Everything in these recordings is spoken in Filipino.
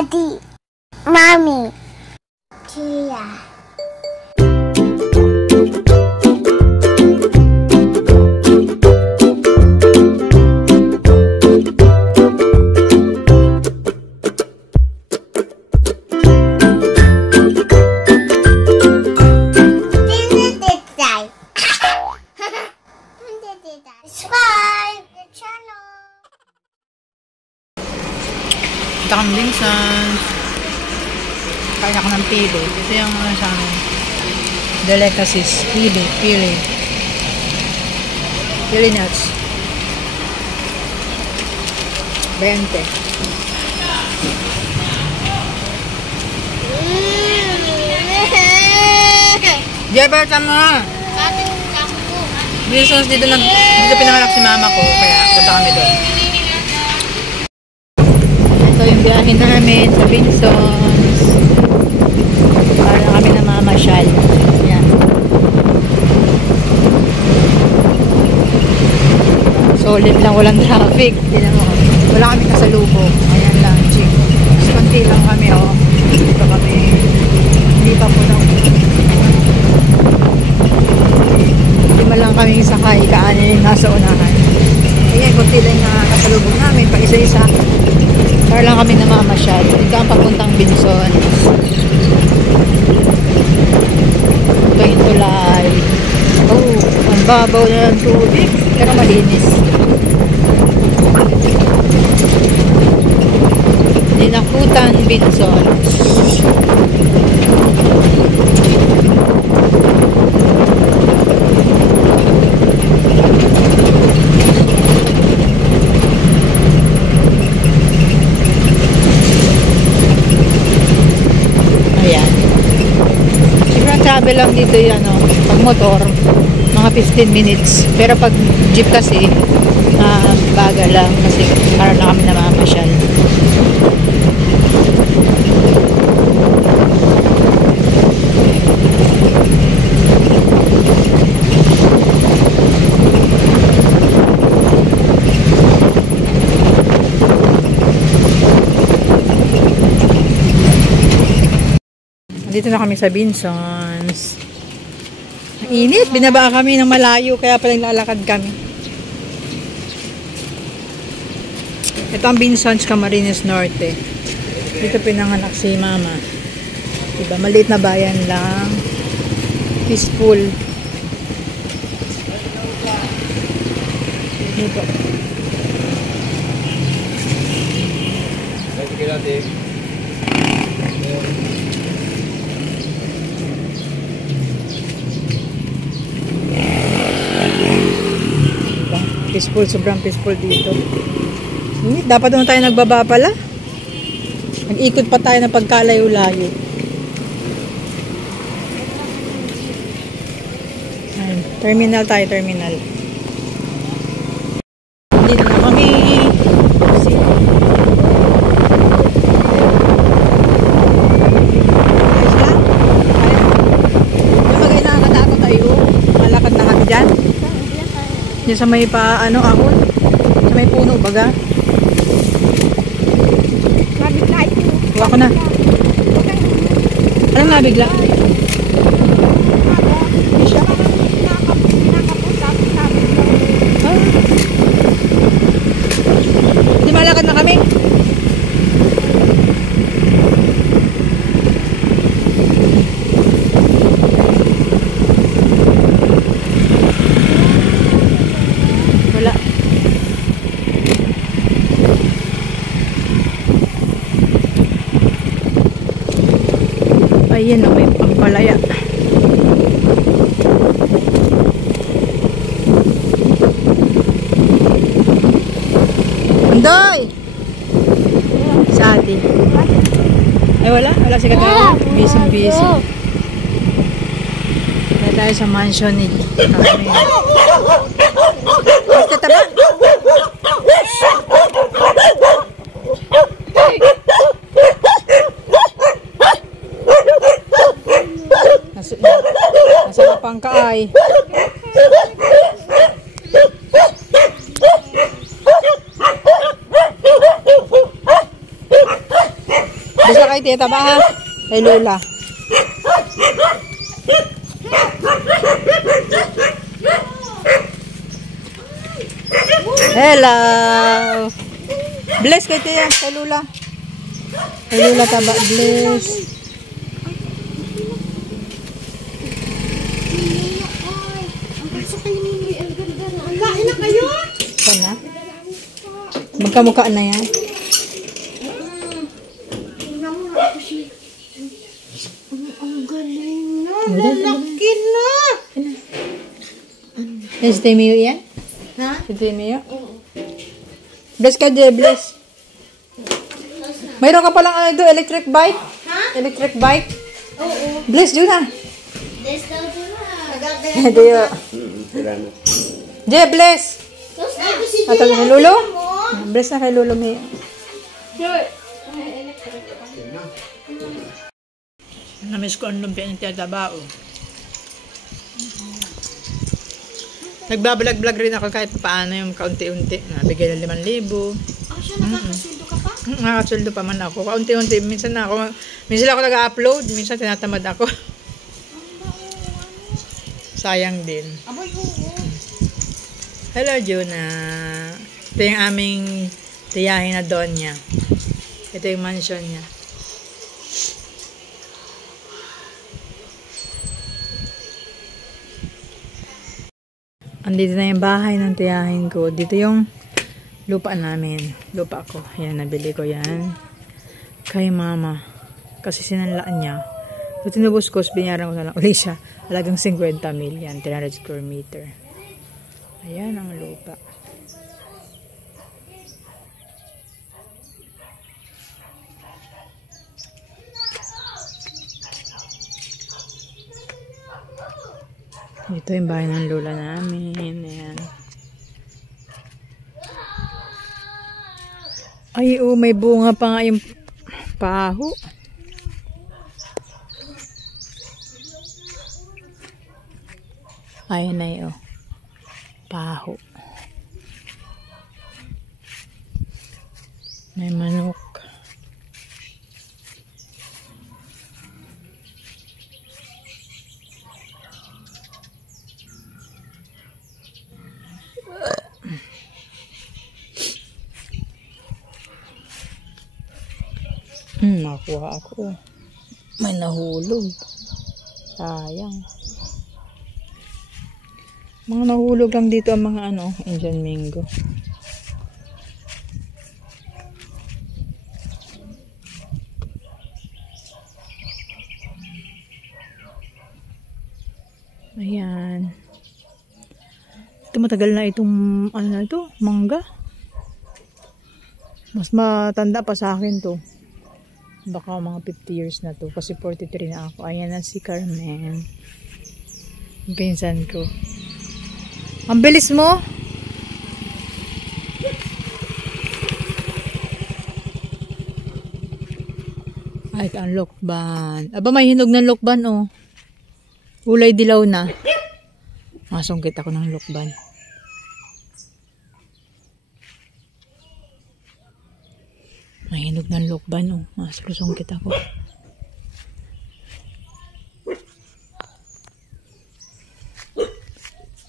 Daddy, Mommy, Tia. Subscribe the channel. Ito kang Binsan. Kain ako ng pili. Ito yung ano sa amin. Delicacies. Pili. Pili nuts. 20. Jeber, tama! Binsons, dito pinanganak si mama ko, kaya punta kami doon. Ito yung biyahe namin sa Binsons. Para kami na mamasyal. Yan. Solid lang, walang traffic. Tignan mo. Wala kami kasalubong. Ayan lang, chick. Mas konti lang kami, oh. Dito kami. Hindi pa po nang lang kami sakay, kaanin nasa unahan. Ayan, kunti lang na kasalubong namin, pa isa-isa. Para lang kami namamasyal. Ito ang papuntang Binson. Ito yung tulay. Oh, ang babaw na ng tubig, pero malinis. Dinakutan Binson. Travel lang dito yan, no? Pag motor mga 15 minutes, pero pag jeep kasi bagal lang kasi para na kami namamasyal. Dito na kami sa Binsons. Ang init. Binaba kami ng malayo kaya pala lalakad kami. Ito ang Binsons, Camarines Norte. Dito pinanganak si mama. Diba? Maliit na bayan lang. Peaceful. Dito. Peaceful, sobrang peaceful dito. Dapat doon tayo nagbaba pala. Nag-ikot pa tayo ng pagkalayo-layo. Terminal tayo, terminal. Dito na kami. Sa may ahon. Sa may puno baga. Nabigla ito. Huwag ko na. Anong nabigla? Hindi malakad na kami. Ayan o, may pampalaya. Andoy! Sati. Ay wala? Wala si Katawa? Busy. Wala tayo sa mansion ni kami. Kataba? Nasa pangkaay. Bisa kay tita ba ha? Kay Lola. Hello. Bless kay tiya, kay Lola. Kay Lola taba, bless. Kain na kayo? Sana? Magkamukha na yan. Tingnan mo ako siya. Ang galing na. Lalaki na. Yan si Timiyo yan? Ha? Si Timiyo? Bless ka dyan, bless. Mayroon ka palang ano ito, electric bike? Ha? Electric bike? Oo. Bless, dyan na. Des daw ko na. Diyo. Jay, bless. Tapos ay ko si At kay Lolo? Bless na kay Lolo May. Namiss ko ang lumpia ng Tiyatabao. Nagbablog-vlog rin ako kahit paano yung kaunti-unti. Nabigay ng 5,000. Ah, siya nakakasuldo ka pa? Nakakasuldo pa man ako. Kaunti-unti. Minsan ako nag-upload. Minsan tinatamad ako. Sayang din. Aboy, oo. Hello, Juna. Ito yung aming tiyahin na Donya. Ito yung mansion niya. Andito na yung bahay ng tiyahin ko. Dito yung lupa namin. Lupa ko. Ayan, nabili ko yan. Kay mama. Kasi sinanlaan niya. So, tinubos ko, binayaran ko na lang ulit siya. Halagang 50 million, 300 square meter. Ayan ang lupa. Ito yung bahay ng lola namin. Ayan. Ay, oh, may bunga pa nga yung paho. Ayan na yun, oh. Paho. May manok. Nakuha ako. May nahulog. Sayang. Mga nahulog lang dito ang mga Indian mango. Ayan. Ito matagal na itong mangga. Mas matanda pa sa akin to. Baka mga 50 years na to. Kasi 43 na ako. Ayan na si Carmen. Yung pinsan ko. Ang bilis mo. Ay, ang lokban. Aba, may hinog ng lokban, oh. Kulay dilaw na. Masungkit ako ng lokban. May hinog ng lokban, oh. Masungkit ako.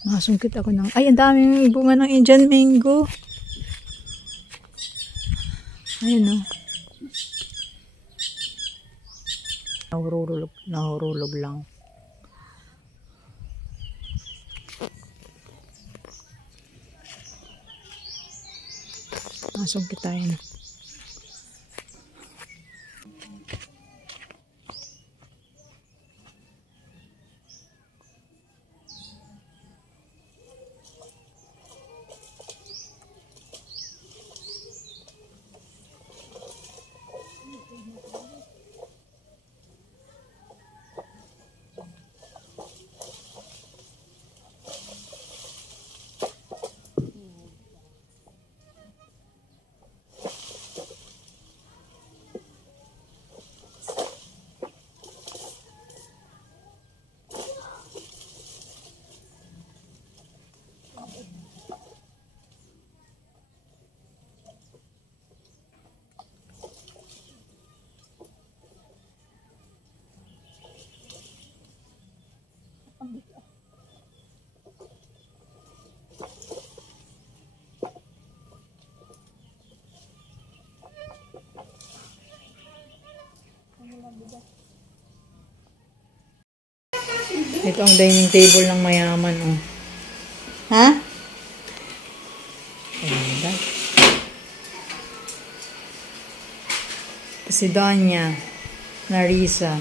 Masungkit ako ng... Ay, ang daming bunga ng Indian mango. Ayun, oh. Nahurulog lang. Masungkit tayo na. Ito ang dining table ng mayaman, oh. Ha? Ganda. Si Donya, Narisa.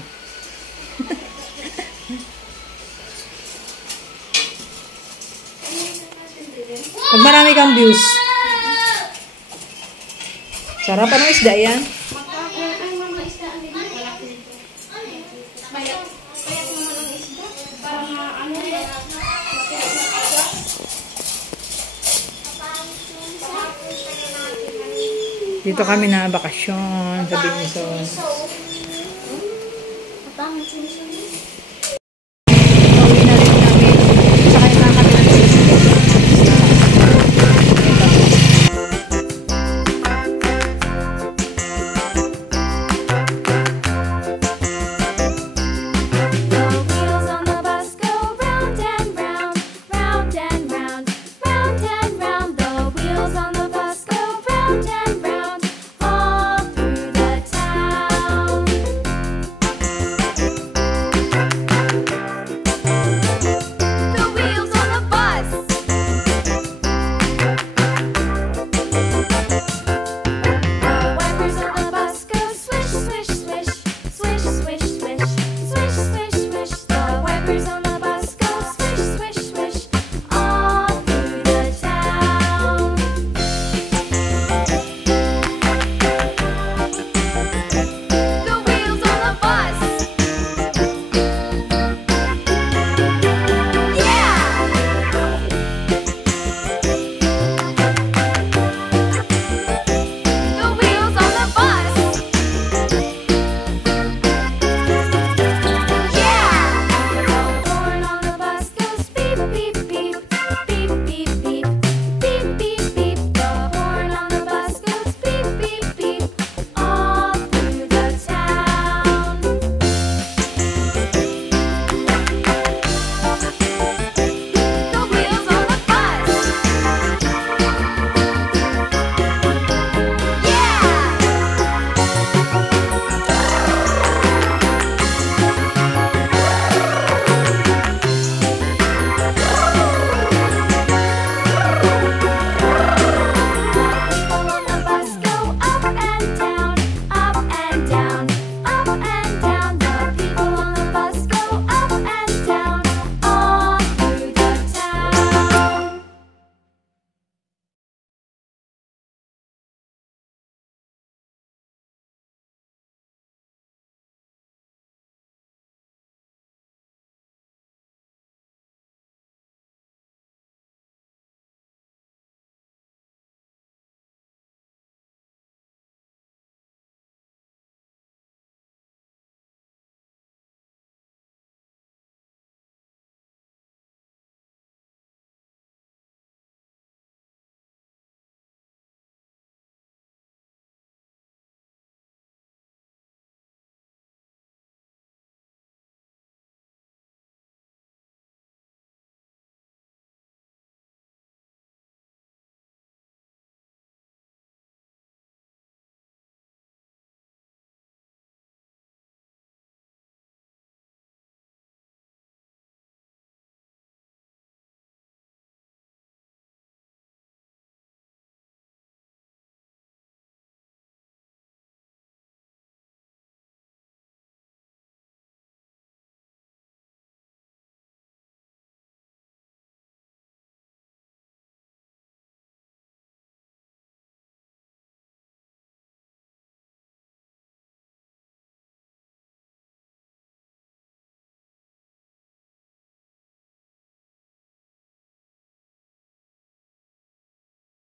Pag marami kang views. Sarap, anong isda yan? Dito kami na bakasyon sa Biniso.